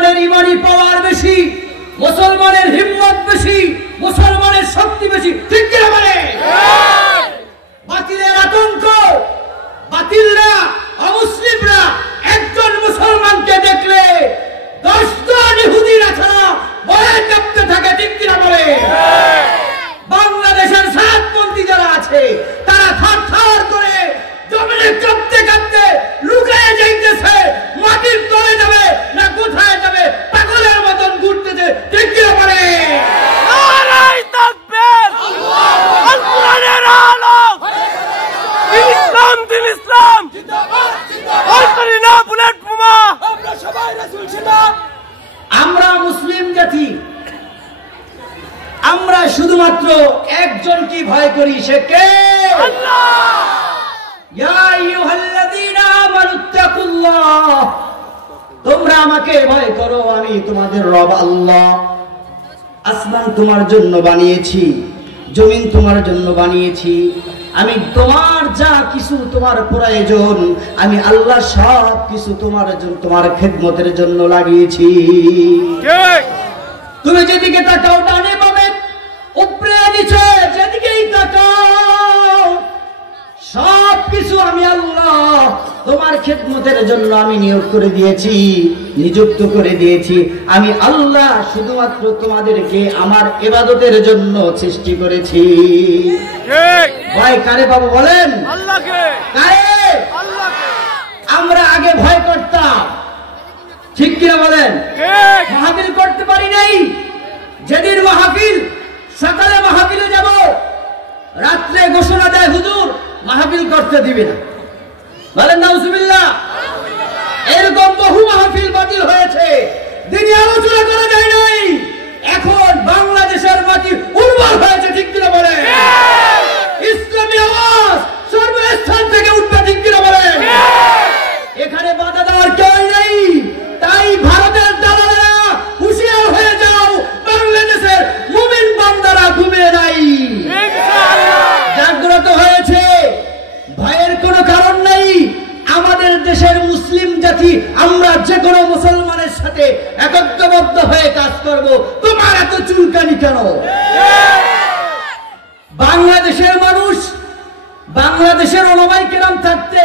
মুসলমানের ইমানি পাওয়ার বেশি, মুসলমানের হিম্মত বেশি, মুসলমানের শক্তি বেশি, ঠিক কি না বলে? বাতিলের আতঙ্ক, বাতিলরা অমুসলিমরা একজন মুসলমানকে দেখলে 10 জন ইহুদিরা ছাড়া ভয়ে কাঁপতে থাকে, ঠিক কি না বলে? বাংলাদেশের সাতপন্থী যারা আছে তারা থরথর করে জমিনে কাঁপতে কাঁপতে লুকায় যাইতেছে, মাটির তলে যাবে না কোথায় যাবে, পাগলের মতন ঘুরতেছে, ঠিক কি না বলে? নারায়ে তাকবীর, আল কোরআনের আলো, ইসলাম দিন ইসলাম জিন্দাবাদ জিন্দাবাদ, আর করি না বুলেট বোমা, আমরা সবাই রাসূল জিন্দাবাদ। আমরা মুসলিম জাতি, আমরা শুধুমাত্র একজনকে ভয় করি, সে কে? আল্লাহ। ইয়া আইয়ুহাল্লাযীনা আমানুত্তাকুল্লাহ, তোমরা আমাকে ভয় করো, আমি তোমাদের রব আল্লাহ। আসমান তোমার জন্য বানিয়েছি, জমিন তোমার জন্য বানিয়েছি, আমি তোমার যা কিছু তোমার প্রয়োজন আমি আল্লাহ সব কিছু তোমার জন্য, তোমার খেদমতের জন্য লাগিয়েছি। তুমি যেদিকে তাকাও ডানে বামে উপরে নিচে যেদিকেই তাকাও সব কিছু আমি আল্লাহ তোমার খেদমতের জন্য আমি নিয়োগ করে দিয়েছি, নিযুক্ত করে দিয়েছি। আমি আল্লাহ শুধুমাত্র তোমাদেরকে আমার ইবাদতের জন্য সৃষ্টি করেছি। ভয় কারে পাবো বলেন? আল্লাহকে। কারে? আল্লাহকে। আমরা আগে ভয় করতাম, ঠিক কিনা বলেন? ঠিক। মাহফিল করতে পারি নাই। যেদিন মাহফিল, সকালে মাহফিলে যাব, রাত্রে ঘোষণা দেয় হুজুর মাহফিল করতে দিবে না, বলেন নাউজুবিল্লাহ। এরকম বহু মাহফিল বাতিল হয়েছে, দিনে আলোচনা করা যায় নাই। এখন বাংলাদেশের মাটি উর্বর হয়েছে, ঠিক কিনা বলেন? ইসলামী আওয়াজ সর্বস্থান থেকে উঠবে, ঠিক কিনা বলেন? এখানে বাধা দেওয়ার কেউ নেই। তাই ভারতের দালালেরা হুঁশিয়ার হয়ে যাও, বাংলাদেশের মুমিন বান্দারা ঘুমিয়ে নাই, জাগ্রত হয়েছে, ভয়ের কোনো কারণ নেই। আমাদের দেশের মুসলিম জাতি আমরা যে কোনো মুসলমানের সাথে একত্রবদ্ধ হয়ে কাজ করব। তোমার এত চুলকানি কেন? বাংলাদেশের মানুষ, বাংলাদেশের ওলামায়ে কেরাম থাকতে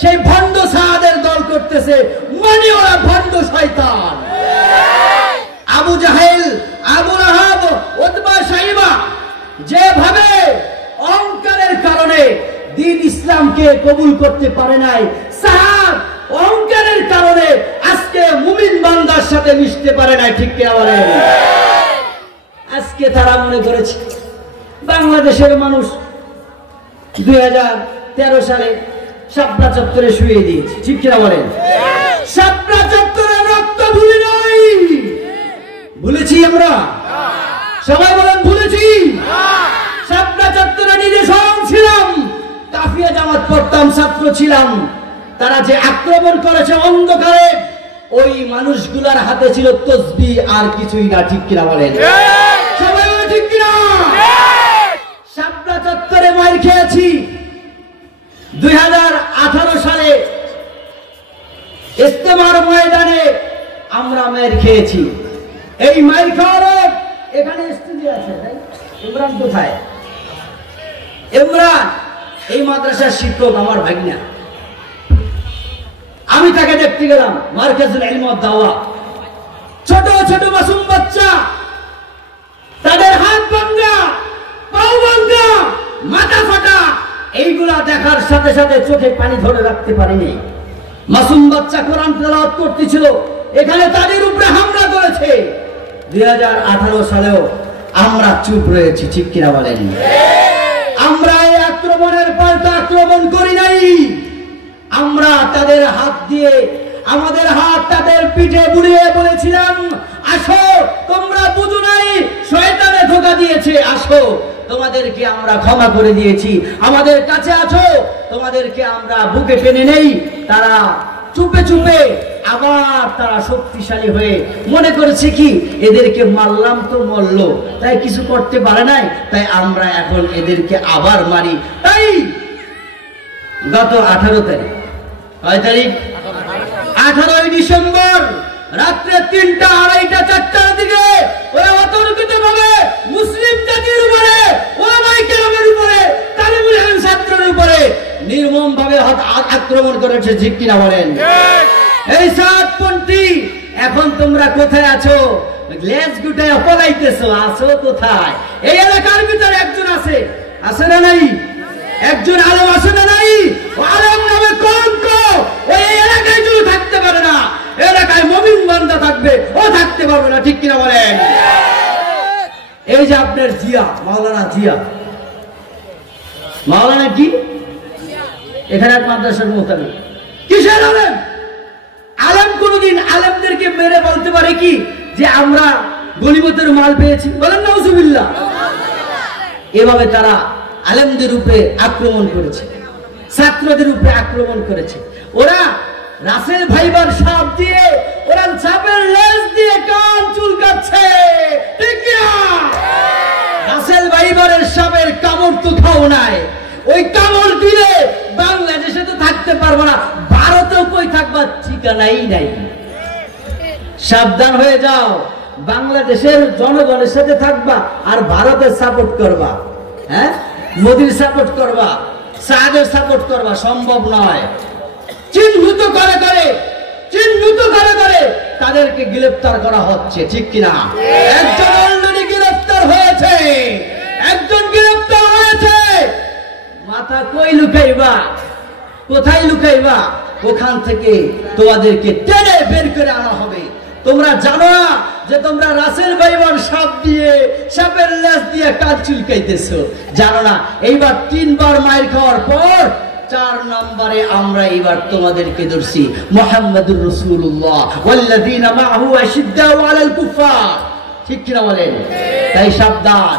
সেই ভণ্ড সাহাদের দল করতেছে, মানে ওরা ভণ্ড শয়তান। আবু জাহেল, আবু লাহাব, উতবা, শাইবা যেভাবে অহংকারের কারণে দ্বীন ইসলামকে কবুল করতে পারে নাই, সাহাব অহংকারের কারণে আজকে মুমিন বান্দার সাথে মিশতে পারে নাই, ঠিক কিনা বলেন? আজকে তারা মনে করেছে বাংলাদেশের মানুষ 2013 সালে শাপলা চত্বরে শুয়ে দিয়েছে, ঠিক কিনা বলেন? শাপলা চত্বরে রক্ত ভুলি নাই, ভুলেছি আমরা? সবাই বলেন ভুলেছি? শাপলা চত্বরে নিজে স্বয়ং ছিলাম, কাফিয়া জামাত পড়তাম, ছাত্র ছিলাম। তারা যে আক্রমণ করেছে অন্ধকারে, ওই মানুষগুলার হাতে ছিল তসবিহ আর কিছুই না, ঠিক কিনা বলেন? সবাই বলে ঠিক কিনা? শাপলা চত্বরে মাইর খেয়েছি। 2018 সালে ইস্তেমার ময়দানে আমরা মাইর খেয়েছি। এই মাইর খাওয়ার এখানে স্টুডিও আছে, তাই ইমরান কোথায়? ইমরান এই মাদ্রাসার শিক্ষক, আমার ভাগনা। আমি তাকে দেখতে গেলাম মারকাজুল ইলম ওয়াদ দাওয়া, ছোট ছোট মাসুম বাচ্চা, তাদের হাত ভাঙা, পাও ভাঙা, মাথা ফাটা। এইগুলা দেখার সাথে সাথে চোখে পানি ধরে রাখতে পারিনি। মাসুম বাচ্চা কোরআন তেলাওয়াত করতেছিল, এখানে তাদের উপরে হামলা করেছে। 2018 সালেও আমরা চুপ রয়েছি, ঠিক কিনা বলেন? আমরা এই আক্রমণের পাল্টা আক্রমণ করি নাই। আমরা তাদের হাত দিয়ে, আমাদের হাত তাদের পিঠে বুলিয়ে বলেছিলাম, আসো, তোমরা বুঝো নাই শয়তানে ধোঁকা দিয়েছে, আসো, তোমাদেরকে আমরা ক্ষমা করে দিয়েছি, আমাদের কাছে আছো, তোমাদেরকে আমরা বুকে টেনে নেই। তারা চুপে চুপে আবার তারা শক্তিশালী হয়ে মনে করেছে কি এদেরকে মারলাম তো মরলো, তাই কিছু করতে পারে নাই, তাই আমরা এখন এদেরকে আবার মারি। তাই গত 18 তারিখ, কয় তারিখ? 18 ডিসেম্বর রাত্রে 3টা, 2:30, 4টার দিকে ওরা অতর্কিত ভাবে মুসলিম জাতির উপরে, ওলামায়ে কেরামের উপরে, তালিবুল ইলম ছাত্রদের উপরে নির্মম ভাবে আক্রমণ করেছে। ঠিক কিনা বলেন? এই সাতপন্থী এখন তোমরা কোথায় আছো? লেজ গুটায় পলাইতেছো, আছো কোথায়? এই এলাকার ভিতরে একজন আছে, আছে না নাই? একজন আলেম আছে না নাই? আলেম নামে কলঙ্ক ওই এলাকায় কেউ থাকতে পারে না। এলাকায় মুমিন বান্দা থাকবে, ও থাকতে পারবে না। ঠিক কিনা বলেন? এই যে আপনার জিয়া, মাওলানা জিয়া, মাওলানা কি এখানে এক মাদ্রাসার মোতাবেক কিসের আলেম? আলেম কোনদিন আলেমদেরকে মেরে বলতে পারে কি যে আমরা গনিমতের মাল পেয়েছি? বলেন নাউজুবিল্লাহ। এভাবে তারা আলেমদের উপরে আক্রমণ করেছে, ছাত্রদের উপরে আক্রমণ করেছে। ওরা রাসেল ভাইবার সাপ দিয়ে, ওরা সাপের লেজ দিয়ে কান চুলকাচ্ছে। ঠিক না? রাসেল ভাইবারের সাপের কামড় তো খাও নাই, ওই কামড় দিলে বাংলাদেশে তো থাকতে পারবো না, ভারতেও কই থাকবা ঠিকানাই নাই। সাবধান হয়ে যাও, বাংলাদেশের জনগণের সাথে থাকবা আর ভারতের সাপোর্ট করবা, হ্যাঁ, মোদির সাপোর্ট করবা, সাদের সাপোর্ট করবা, সম্ভব নয়। চিহ্নিত করে করে তাদেরকে গ্রেফতার করা হচ্ছে। ঠিক কিনা? একজন অলরেডি গ্রেফতার হয়েছে, একজন গ্রেফতার হয়েছে। মাথা কই লুকাইবা, কোথায় লুকাইবা? ওখান থেকে তোমাদেরকে টেনে বের করে আনা হবে। তোমরা জানো না যে তোমরা রাসেল ভাইবার সাপ দিয়ে, সাপের লেজ দিয়ে কাজ চুলকাইতেছো? জানো না? এইবার 3বার মাইর খাওয়ার পর 4 নম্বরে আমরা এবার তোমাদেরকে ধরছি। মুহাম্মাদুর রাসূলুল্লাহ ওয়াল্লাযীনা মাআহু আশিদ্দাউ আলাল কুফার। ঠিক কিনা বলেন? তাই সাবধান,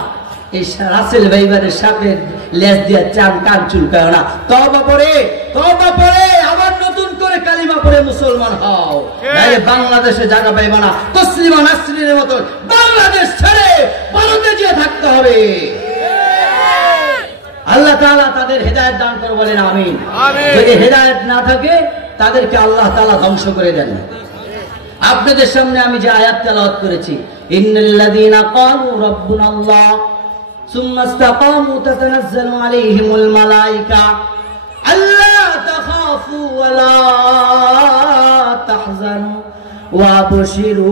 এই রাসেল ভাইবারের সাপের লেজ দিয়ে কান চুলকায় না। তওবা পড়ে আবার নতুন করে কালিমা পড়ে মুসলমান হও, নাইলে বাংলাদেশে জায়গা পাইবা না। তসলিমা নাসরিনের মতো বাংলাদেশ ছেড়ে ভারতে গিয়ে থাকতে হবে। আল্লাহ তাআলা তাদের হেদায়েত দান করে, বলেন আমিন। যদি হেদায়েত না থাকে তাদেরকে আল্লাহ তাআলা ধ্বংস করে দেন। আপনাদের সামনে আমি যে আয়াত তেলাওয়াত করেছি, ইন্নাল্লাযীনা ক্বালু রাব্বুনাল্লাহ সুম্মা ইসতাকামু তাতানাজ্জালু আলাইহিমুল মালায়েকা আল্লা তাখাফু ওয়া লা তাহজানু ওয়া আবশিরু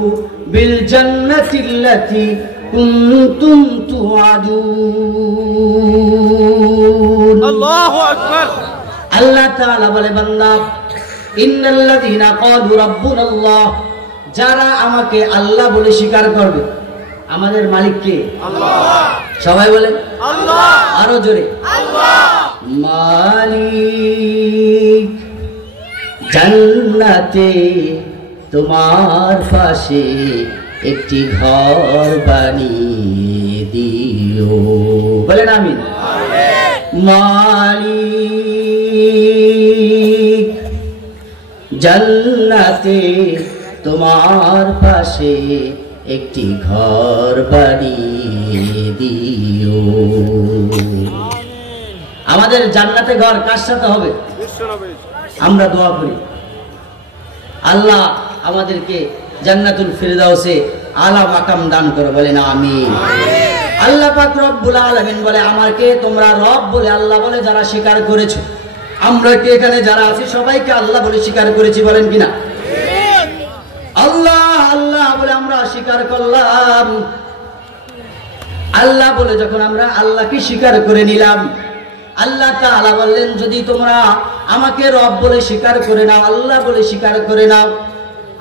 বিল জান্নাতিল্লাতী কুনতুম তুআদুন। আল্লাহু আকবার। আল্লাহ তাআলা বলে, বান্দা, ইন্নাল্লাযীনা ক্বালু রাব্বুনাল্লাহ, যারা আমাকে আল্লাহ বলে স্বীকার করবে। আমাদের মালিক কে? আল্লাহ। সবাই বলেন আল্লাহ, আরো জোরে আল্লাহ। মালিক জান্নাতে তোমার পাশে একটি ঘর বানিয়ে দিও, বলেন আমিন। মালিক জান্নাতে তোমার পাশে একটি ঘর বানিয়ে দিও। আমাদের জান্নাতে ঘর কার সাথে হবে? আমরা দোয়া করি আল্লাহ আমাদেরকে জান্নাতুল ফিরদাউসে আলা মাকাম দান করে, বলেন আমিন। আল্লাহ পাক রব্বুল আলামিন বলে, আমাকে তোমরা রব বলে, আল্লাহ বলে যারা স্বীকার করেছো, আমরা কি এখানে যারা আছি সবাইকে আল্লাহ বলে স্বীকার করেছি? বলেন কিনা? আল্লাহ আল্লাহ বলে আমরা স্বীকার করলাম। আল্লাহ বলে যখন আমরা আল্লাহকে স্বীকার করে নিলাম, আল্লাহ তাআলা বললেন, যদি তোমরা আমাকে রব বলে স্বীকার করে নাও, আল্লাহ বলে স্বীকার করে নাও।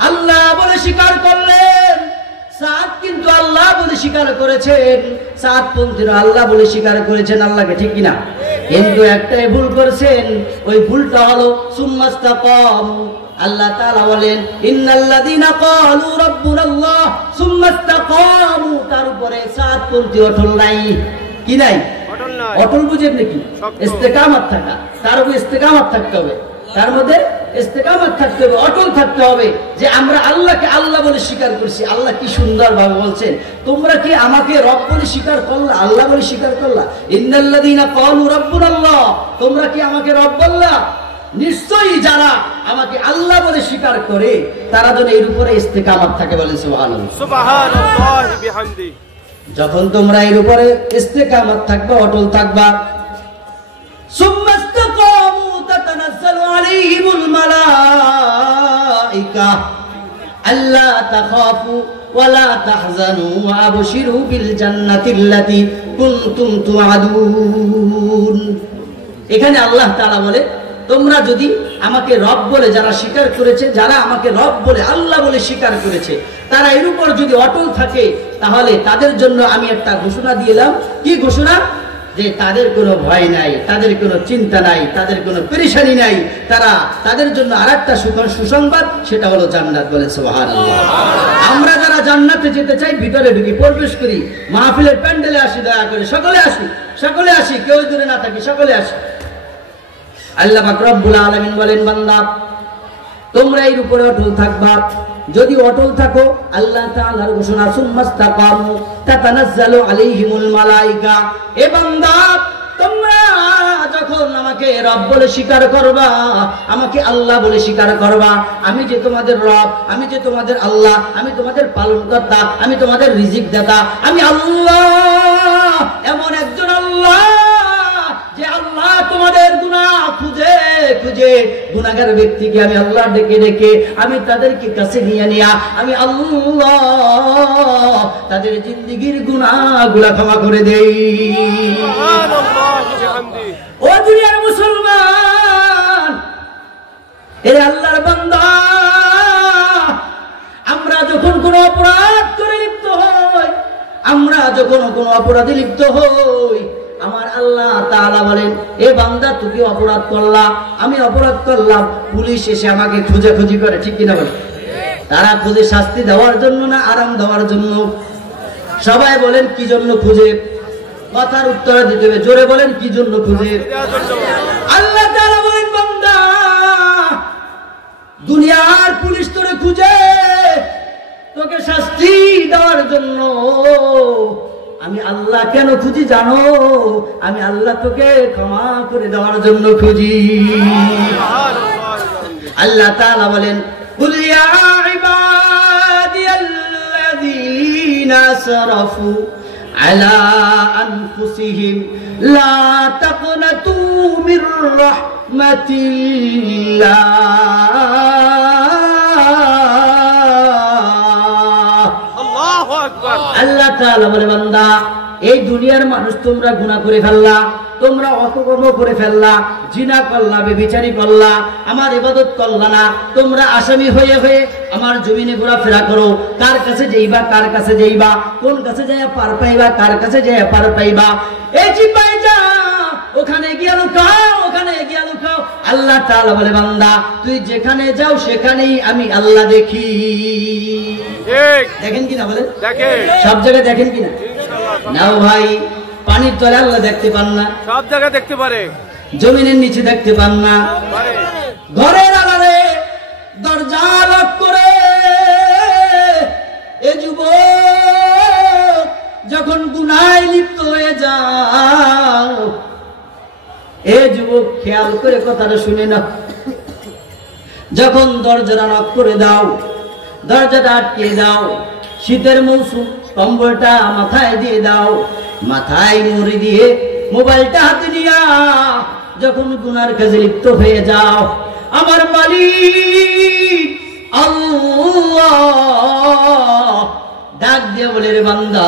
আল্লাহ বলে স্বীকার করলেন। সাদ কিন্তু আল্লাহ বলে স্বীকার করেছেন, সাদপন্থীরা আল্লাহ বলে স্বীকার করেছেন আল্লাহকে। ঠিক কিনা? কিন্তু একটাই ভুল করেছেন, ওই ভুলটা হলো সুম্মাস্তাকামু। আল্লাহ তাআলা বলেন, ইন্নাল্লাযীনা ক্বালু রাব্বুনাল্লাহ সুম্মা ইসতাকামু, তার উপরে সাদপন্থী অটল নাই। কি নাই? অটল বুঝেন নাকি? ইস্তেকামত থাকা, তার উপরে ইস্তেকামত থাকতে হবে, তার মধ্যে ইস্তেকামত থাকতে হবে, অটল থাকতে হবে যে আমরা আল্লাহকে আল্লাহ বলে স্বীকার করছি। আল্লাহ কি সুন্দর ভাবে বলছেন, তোমরা কি আমাকে রব বলে স্বীকার করলা, আল্লাহ বলে স্বীকার করলা? ইন্নাল্লাযীনা ক্বালু রাব্বুনাল্লাহ, তোমরা কি আমাকে রব বললা? নিশ্চয়ই যারা আমাকে আল্লাহ বলে স্বীকার করে তারা যেন এর উপরে ইস্তেকামত থাকে, বলেন সুবহানাল্লাহ। সুবহানাল্লাহি বিহামদি। যখন তোমরা এর উপরে ইস্তেকামত থাকবা, অটল থাকবা, সুম্মাস্তাকামু তাতানাজ্জালু আলাইহিমুল মালাইকা আল্লা তাখাফু ওয়ালা তাহজানু ওয়া আবশিরু বিল জান্নাতিল্লাতী কুনতুম তুআদুন। এখানে আল্লাহ তাআলা বলে, তোমরা যদি আমাকে রব বলে যারা স্বীকার করেছে, যারা আমাকে রব বলে আল্লাহ বলে স্বীকার করেছে, তারা এর উপর যদি অটল থাকে, তাহলে তাদের জন্য আমি একটা ঘোষণা দিলাম। কি ঘোষণা? যে তাদের কোনো ভয় নাই, তাদের কোনো চিন্তা নাই, তাদের কোনো পেরেশানি নাই, তাদের জন্য আরেকটা সুসংবাদ, সেটা হলো জান্নাত, বলেন সুবহানাল্লাহ। আমরা যারা জান্নাতে যেতে চাই ভিতরে ঢুকি, প্রবেশ করি, মাহফিলের প্যান্ডেলে আসি, দয়া করে সকলে আসি, কেউ দূরে না থাকি, সকলে আসি। আল্লাহ পাক রব্বুল আলামিন বলেন, বান্দা তোমরা এর উপরে অটল থাকবা। যদি অটল থাকো, আল্লাহ তাআলার ঘোষণা, সুম্মাস্তাকামু তাতানাজ্জালু আলাইহিমুল মালাইকা। এ বান্দা, তোমরা যখন আমাকে রব বলে স্বীকার করবা, আমাকে আল্লাহ বলে স্বীকার করবা, আমি যে তোমাদের রব, আমি যে তোমাদের আল্লাহ, আমি তোমাদের পালনকর্তা, আমি তোমাদের রিজিক দাতা, আমি আল্লাহ, এমন একজন আল্লাহ যে আল্লাহ তোমাদের গুনাহ খুঁজে খুঁজে গুনাহগার ব্যক্তিকে আমি আল্লাহ ডেকে ডেকে আমি তাদেরকে কাছে নিয়ে নিয়া আমি আল্লাহ তাদের জিন্দেগীর গুনাহগুলো ক্ষমা করে দেই। ও দুনিয়ার মুসলমান, এরে আল্লাহর বান্দা, আমরা যখন কোনো অপরাধ করে লিপ্ত হই, আমরা যখন কোনো অপরাধে লিপ্ত হই, আমার আল্লাহ তাআলা বলেন, এ বান্দা তুমি অপরাধ করলা, আমি অপরাধ করলাম, পুলিশ এসে আমাকে খোঁজাখুঁজি করে, ঠিক কিনা বলে? তারা খুঁজে শাস্তি দেওয়ার জন্য না আরাম দেওয়ার জন্য? সবাই বলেন কি জন্য খুঁজে? কথার উত্তর দিতে হবে, জোরে বলেন কি জন্য খুঁজে? আল্লাহ তাআলা বলেন, বান্দা দুনিয়ার পুলিশ তোরে খুঁজে তোকে শাস্তি দেওয়ার জন্য। আমি আল্লাহ কেন খুঁজি জানো? আমি আল্লাহ তোকে ক্ষমা করে দেওয়ার জন্য খুঁজি। আল্লাহ তাআলা বলেন, কুল ইয়া ইবাদিয়াল্লাযীনা আসরাফু আলা আনফুসিহিম লা তাকনাতু মির রাহমাতিল্লাহ। আল্লাহু আকবার। আল্লাহ তাআলা বলে, বান্দা এই দুনিয়ার মানুষ তোমরা গুনাহ করে ফেললা, তোমরা অপকর্ম করে ফেললা, জিনা করলা, ব্যভিচারী করলা, আমার ইবাদত করলা না, তোমরা আসামি হয়ে হয়ে আমার জমিনে ঘোরাফেরা করো, কার কাছে যাইবা, কার কাছে যাইবা, কোন কাছে যাইয়া পার পাইবা, কার কাছে যাইয়া পার পাইবা, এই চিপাই যা, ওখানে গিয়ে লুকাও, ওখানে গিয়ে লুকাও। আল্লাহ তাআলা বলে, বান্দা তুই যেখানে যাও সেখানেই আমি আল্লাহ দেখি। ঠিক দেখেন কিনা বলেন? দেখেন, সব জায়গায় দেখেন কিনা? নাও ভাই, পানির তলে আল্লাহ দেখতে পান না? সব জায়গায় দেখতে পারে। জমিনের নিচে দেখতে পান না? পারে। ঘরের আড়ালে দরজা লক করে এ যুবক যখন গুনায় লিপ্ত হয়ে যাও, এ যুবক খেয়াল করে কথাটা শুনে না, যখন দরজাটা লক করে দাও, দরজাটা আটকে দাও, শীতের মৌসুম, কম্বলটা মাথায় দিয়ে দাও, মাথায় মুড়ি দিয়ে মোবাইলটা হাতে নিয়া যখন গুনার কাজে লিপ্ত হয়ে যাও, আমার মালিক আল্লাহ ডাক দিয়ে বলে, রে বান্দা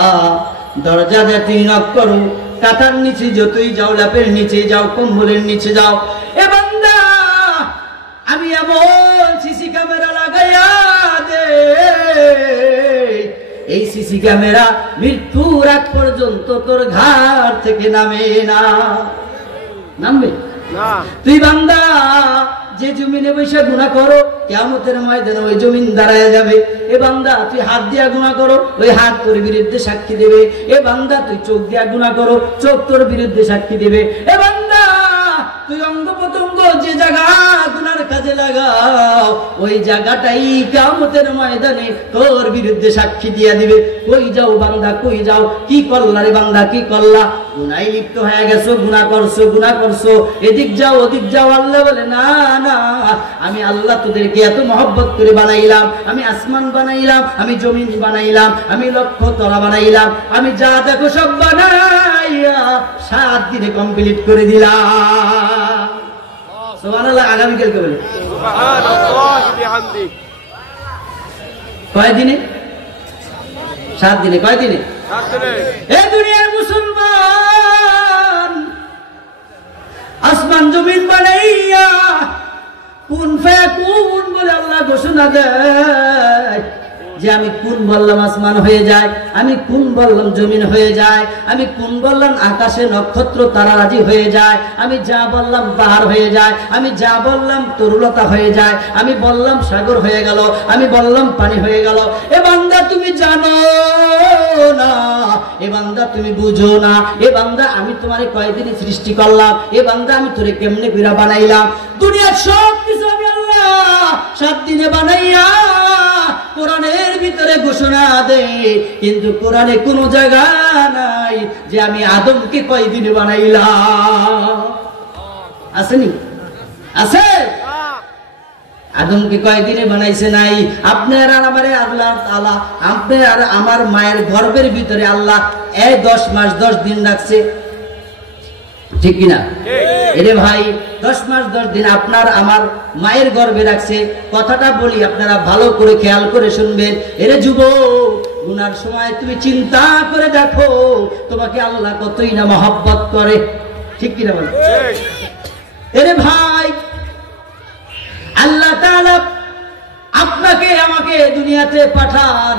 দরজা যতই নক করো, কাঁথার নিচে যতই যাও, ল্যাপের নিচে যাও, কম্বলের নিচে যাও, এ বান্দা আমি এমন সিসি ক্যামেরা লাগাইয়া দে, এই সিসি ক্যামেরা মৃত্যুর আগ পর্যন্ত তোর ঘাট থেকে নামে না। নামবে না। তুই বান্দা যে জমিনে বসে গুনাহ করো, কিয়ামতের ময়দানে ওই জমিন দাঁড়ায় যাবে। এ বান্দা তুই হাত দিয়া গুনাহ করো, ওই হাত তোর বিরুদ্ধে সাক্ষী দেবে। এ বান্দা তুই চোখ দিয়া গুনাহ করো, চোখ তোর বিরুদ্ধে সাক্ষী দেবে। এ বান্দা তুই অঙ্গ প্রত্যঙ্গ যে জায়গা গুনার কাজে কাজে লাগাও, ওই জায়গাটাই কিয়ামতের ময়দানে তোর বিরুদ্ধে সাক্ষী দিয়ে দিবে। কই যাও বান্দা, কই যাও, কি করলা রে বান্দা, কি করলা? গুনায় লিপ্ত হয়ে গেছো, গুনাহ করছো, এদিক যাও ওদিক যাও। আল্লাহ বলে না না, আমি আল্লাহ তোদেরকে এত মহব্বত করে বানাইলাম, আমি আসমান বানাইলাম, আমি জমিন বানাইলাম, আমি লক্ষ্য তরা বানাইলাম, আমি যা দেখো সব বানাইয়া 7 দিনে কমপ্লিট করে দিলাম। সুবহানাল্লাহ। আগামীকালকে বলে সুবহানাল্লাহ বিহামদি। কয় দিনে? 7 দিনে। কয় দিনে? 7 দিনে। এ দুনিয়ার মুসলমান, আসমান জমিন বানাইয়া কুন ফায়াকুন বলে আল্লাহ ঘোষণা দেয় যে আমি কোন বললাম আসমান হয়ে যায়, আমি কোন বললাম জমিন হয়ে যায়, আমি কোন বললাম আকাশে নক্ষত্র তারারাজি হয়ে যায়, আমি যা বললাম পাহাড় হয়ে যায়, আমি যা বললাম তরুলতা হয়ে যায়, আমি বললাম সাগর হয়ে গেল, আমি বললাম পানি হয়ে গেল। এ বান্দা তুমি জানো না, এ বান্দা তুমি বুঝো না, এ বান্দা আমি তোমারে কয়দিনে সৃষ্টি করলাম, এ বান্দা আমি তোরে কেমনে কইরা বানাইলাম। দুনিয়ার সব কিছু আমি আল্লাহ 7 দিনে বানাইয়া কোরআনের ভিতরে ঘোষণা দেয়, কিন্তু কোরআনে কোনো জায়গা নাই যে আমি আদমকে কয়দিনে বানাইলাম। আসেনি? আছে? আদমকে কয়দিনে বানাইছে? নাই। আপনার আর আমারে আল্লাহ তাআলা, আপনার আর আমার মায়ের গর্ভের ভিতরে আল্লাহ 10 মাস 10 দিন রাখছে, ঠিক কিনা? এরে ভাই, 10 মাস 10 দিন আপনার আমার মায়ের গর্ভে রাখছে। কথাটা বলি, আপনারা ভালো করে খেয়াল করে শুনবেন। এরে যুবক, গুনার সময় তুমি চিন্তা করে দেখো তোমাকে আল্লাহ কতই না মহব্বত করে, ঠিক কিনা বল? এরে ভাই, আল্লাহ তাআলা আপনাকে আমাকে দুনিয়াতে পাঠান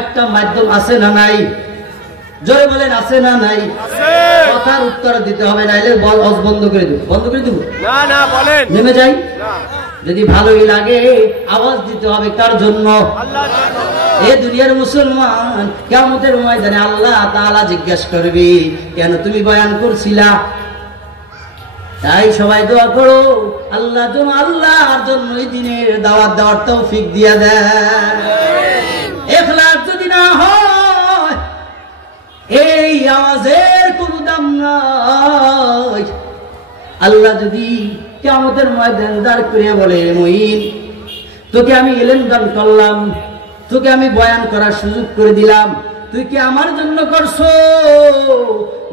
একটা মাধ্যম আছে না নাই? জোরে বলেন, আছে না নাই? কথার উত্তর দিতে হবে, নাইলে বন্ধ করে দেব। বন্ধ করে দেব না? না বলেন। নেমে যাই? না। যদি ভালোই লাগে আওয়াজ দিতে হবে। কার জন্য? আল্লাহর জন্য। এ দুনিয়ার মুসলমান, কিয়ামতের ময়দানে আল্লাহ তাআলা জিজ্ঞাসা করবে, কেন তুমি বয়ান করছিলা? তাই সবাই দোয়া করো আল্লাহর জন্য, আল্লাহর জন্য এই দিনের দাওয়াত দেওয়ার তৌফিক দিয়া দেন। ইখলাস যদি না হয় এই আওয়াজের কোনো দাম নাই। আল্লাহ যদি কিয়ামতের ময়দানে দাঁড় করিয়ে বলে, মুঈন তোকে আমি ইলম দান করলাম, তোকে আমি বয়ান করার সুযোগ করে দিলাম, তুই কি আমার জন্য করছো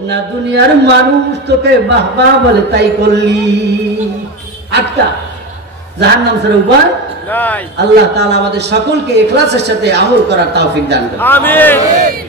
না দুনিয়ার মানুষ তোকে বাহ বাহ বলে তাই করলি? 8টা জাহান্নাম ছাড়া উপায় নাই। আল্লাহ তাআলা আমাদের সকলকে ইখলাসের সাথে আমল করার তৌফিক দান করুন। আমিন।